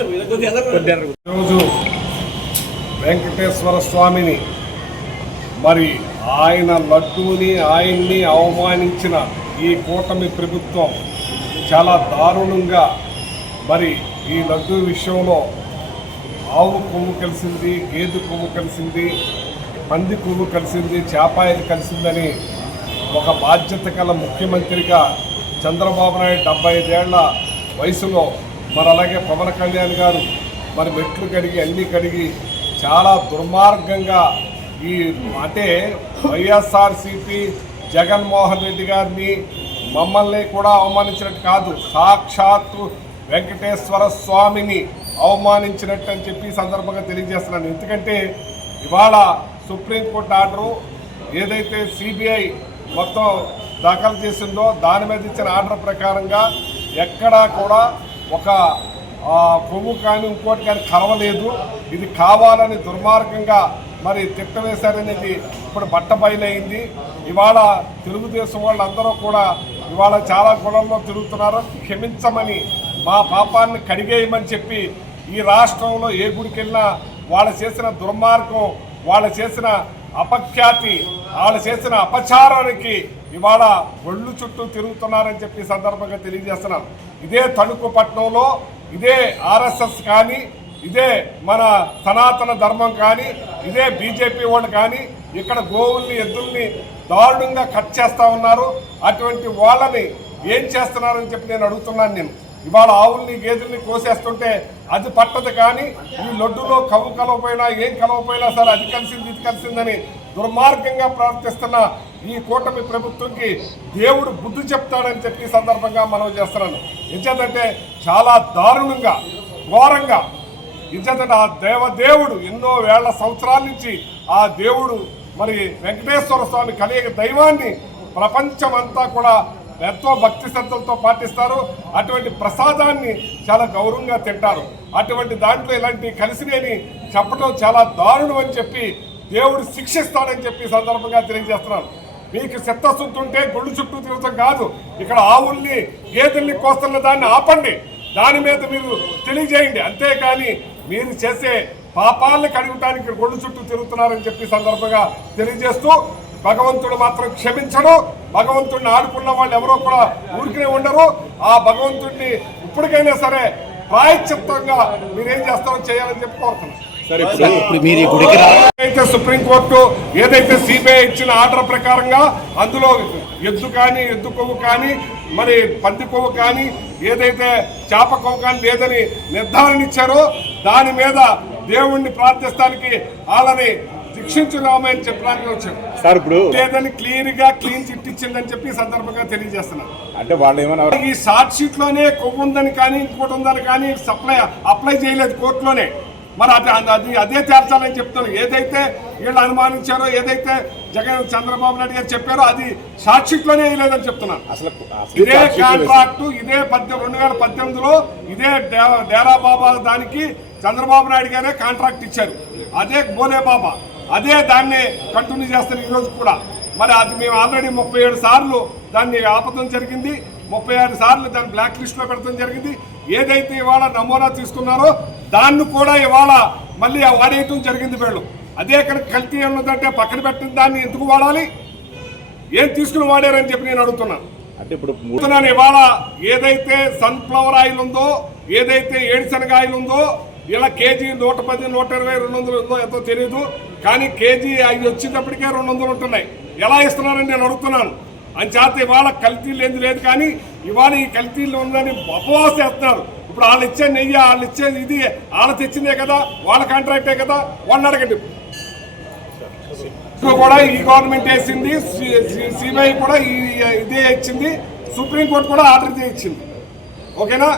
ఈరోజు వెంకటేశ్వర స్వామిని మరి ఆయన లడ్డూని ఆయన్ని అవమానించిన ఈ కూటమి ప్రభుత్వం చాలా దారుణంగా మరి ఈ లడ్డూ విషయంలో ఆవు కొమ్ము కలిసింది, గేదె కొమ్ము కలిసింది, పంది కొమ్ము కలిసింది, చేపాయలు కలిసిందని ఒక బాధ్యత గల ముఖ్యమంత్రిగా చంద్రబాబు నాయుడు 75 ఏళ్ల వయసులో మరి అలాగే పవన్ కళ్యాణ్ గారు మరి మెట్లు కడిగి అన్నీ కడిగి చాలా దుర్మార్గంగా ఈ అంటే వైఎస్ఆర్సీపీ జగన్మోహన్ రెడ్డి గారిని మమ్మల్ని కూడా అవమానించినట్టు కాదు, సాక్షాత్తు వెంకటేశ్వర స్వామిని అవమానించినట్టు అని చెప్పి సందర్భంగా తెలియజేస్తున్నాను. ఎందుకంటే ఇవాళ సుప్రీంకోర్టు ఆర్డరు ఏదైతే సిబిఐ మొత్తం దాఖలు చేసిందో దాని మీద ఇచ్చిన ఆర్డర్ ప్రకారంగా ఎక్కడా కూడా ఒక కొవ్వు కానీ ఇంకోటి కానీ కలవలేదు. ఇది కావాలని దుర్మార్గంగా మరి తిట్టవేశారనేది ఇప్పుడు బట్టబయలైంది. ఇవాళ తెలుగుదేశం వాళ్ళందరూ కూడా ఇవాళ చాలా గుణంలో తిరుగుతున్నారు. క్షమించమని, మా పాపాన్ని కడిగేయమని చెప్పి ఈ రాష్ట్రంలో ఏ గుడికి వెళ్ళినా వాళ్ళు చేసిన దుర్మార్గం, వాళ్ళు చేసిన అపఖ్యాతి, వాళ్ళు చేసిన అపచారానికి ఇవాళ ఒళ్ళు చుట్టూ తిరుగుతున్నారని చెప్పి సందర్భంగా తెలియజేస్తున్నాం. ఇదే తణుకు పట్టణంలో ఇదే ఆర్ఎస్ఎస్ కానీ, ఇదే మన సనాతన ధర్మం కానీ, ఇదే బీజేపీ వాళ్ళు కానీ ఇక్కడ గోవుల్ని ఎద్దుల్ని దారుణంగా కట్ చేస్తూ ఉన్నారు. అటువంటి వాళ్ళని ఏం చేస్తున్నారని చెప్పి నేను అడుగుతున్నాను. ఇవాళ ఆవుల్ని గేదెల్ని కోసేస్తుంటే అది పట్టదు, కానీ ఈ లడ్డులో కవ్వు కలవపోయినా ఏం కలవపోయినా సరే అది కలిసింది ఇది కలిసిందని దుర్మార్గంగా ప్రవర్తిస్తున్న ఈ కూటమి ప్రభుత్వంకి దేవుడు బుద్ధి చెప్తాడని చెప్పి సందర్భంగా మనం చేస్తున్నాను. ఎంచేతంటే చాలా దారుణంగా ఘోరంగా ఎంచేతంటే ఆ దేవదేవుడు ఎన్నో వేల సంవత్సరాల నుంచి ఆ దేవుడు మరి వెంకటేశ్వర స్వామి కలియుగ దైవాన్ని ప్రపంచమంతా కూడా ఎంతో భక్తి శ్రద్ధలతో పాటిస్తారు. అటువంటి ప్రసాదాన్ని చాలా గౌరవంగా తింటారు. అటువంటి దాంట్లో ఇలాంటి కలిసినేని చెప్పడం చాలా దారుణం అని చెప్పి దేవుడు శిక్షిస్తాడని చెప్పి సందర్భంగా తెలియజేస్తున్నాను. మీకు చిత్తశుద్ధి ఉంటే గుళ్ళు చుట్టూ తిరుగుతాం కాదు, ఇక్కడ ఆవుల్ని గేదెల్ని కోస్తున్న దాన్ని ఆపండి, దాని మీద మీరు తెలియజేయండి. అంతేకాని మీరు చేసే పాపాలని కడగటానికి గుళ్ళు చుట్టూ తిరుగుతున్నారని చెప్పి సందర్భంగా తెలియజేస్తూ, భగవంతుడు మాత్రం క్షమించడు. భగవంతుడిని ఆడుకున్న వాళ్ళు ఎవరో కూడా ఊరికే ఉండరు. ఆ భగవంతుడిని ఇప్పటికైనా సరే ప్రాయశ్చిత్తంగా మీరేం చేస్తారో చేయాలని చెప్పి కోరుతున్నాను. అయితే సుప్రీంకోర్టు ఏదైతే సిబిఐ ఇచ్చిన ఆర్డర్ ప్రకారంగా అందులో ఎద్దు కానీ, ఎద్దు కొవ్వు కానీ, మరి పంది కొవ్వు కానీ, ఏదైతే చేప కొవ్వు కానీ లేదని నిర్ధారణ ఇచ్చారో దాని మీద దేవుణ్ణి ప్రార్థిస్తానికి వాళ్ళని శిక్షించున్నామని చెప్పడానికి వచ్చారు సార్. ఇప్పుడు లేదని క్లీన్ చిట్ ఇచ్చిందని చెప్పి సందర్భంగా తెలియజేస్తున్నారు. అంటే వాళ్ళు ఏమన్నా ఈ షార్ట్ షీట్ లోనే కొవ్వు ఉందని కానీ ఇంకోటి ఉందని కానీ అప్లై చేయలేదు కోర్టులోనే. మరి అదే తేల్చాలని చెప్తాను. ఏదైతే వీళ్ళు అనుమానించారో, ఏదైతే చంద్రబాబు నాయుడు గారు చెప్పారో అది షార్ట్ షీట్ లోనే వేయలేదని చెప్తున్నాను. అసలు ఇదే కాంట్రాక్టు ఇదే 2018లో ఇదే డేరా బాబా దానికి చంద్రబాబు నాయుడు గారే కాంట్రాక్ట్ ఇచ్చారు. అదే బోలే బాబా అదే దాన్ని కంటిన్యూ చేస్తారు ఈరోజు కూడా. మరి అది మేము ఆల్రెడీ 37 సార్లు దాన్ని ఆపడం జరిగింది, 36 సార్లు దాన్ని బ్లాక్ లిస్ట్లో పెట్టడం జరిగింది. ఏదైతే ఇవాళ నమూనా తీసుకున్నారో దాన్ని కూడా ఇవాళ మళ్ళీ వాడేయటం జరిగింది వీళ్ళు. అదే కనుక కల్తీ ఉన్నదంటే పక్కన పెట్టిన దాన్ని ఎందుకు వాడాలి, ఏం తీసుకుని వాడారని చెప్పి నేను అడుగుతున్నాను. అంటే ఇప్పుడు ఇవాళ ఏదైతే సన్ఫ్లవర్ ఆయిల్ ఉందో, ఏదైతే ఏడుశనగ ఆయిల్ ఉందో, ఇలా కేజీ 110, 120, 200 ఉందో ఎంతో తెలియదు, కానీ కేజీ అవి వచ్చేటప్పటికే 200 ఉంటున్నాయి. ఎలా ఇస్తున్నారని నేను అడుగుతున్నాను. అంచేత ఇవాళ కల్తీలు ఏంది లేదు, కానీ ఇవాళ ఈ కల్తీలు ఉందని అపవాస చేస్తున్నారు. ఇప్పుడు వాళ్ళు ఇచ్చే నెయ్యి, వాళ్ళు ఇచ్చేది ఇది వాళ్ళు తెచ్చిందే కదా, వాళ్ళ కాంట్రాక్టే కదా, వాళ్ళని అడగండి. కూడా ఈ గవర్నమెంట్ వేసింది, సిబిఐ కూడా ఇదే ఇచ్చింది, సుప్రీంకోర్టు కూడా ఆర్డర్ ఇచ్చింది. ఓకేనా?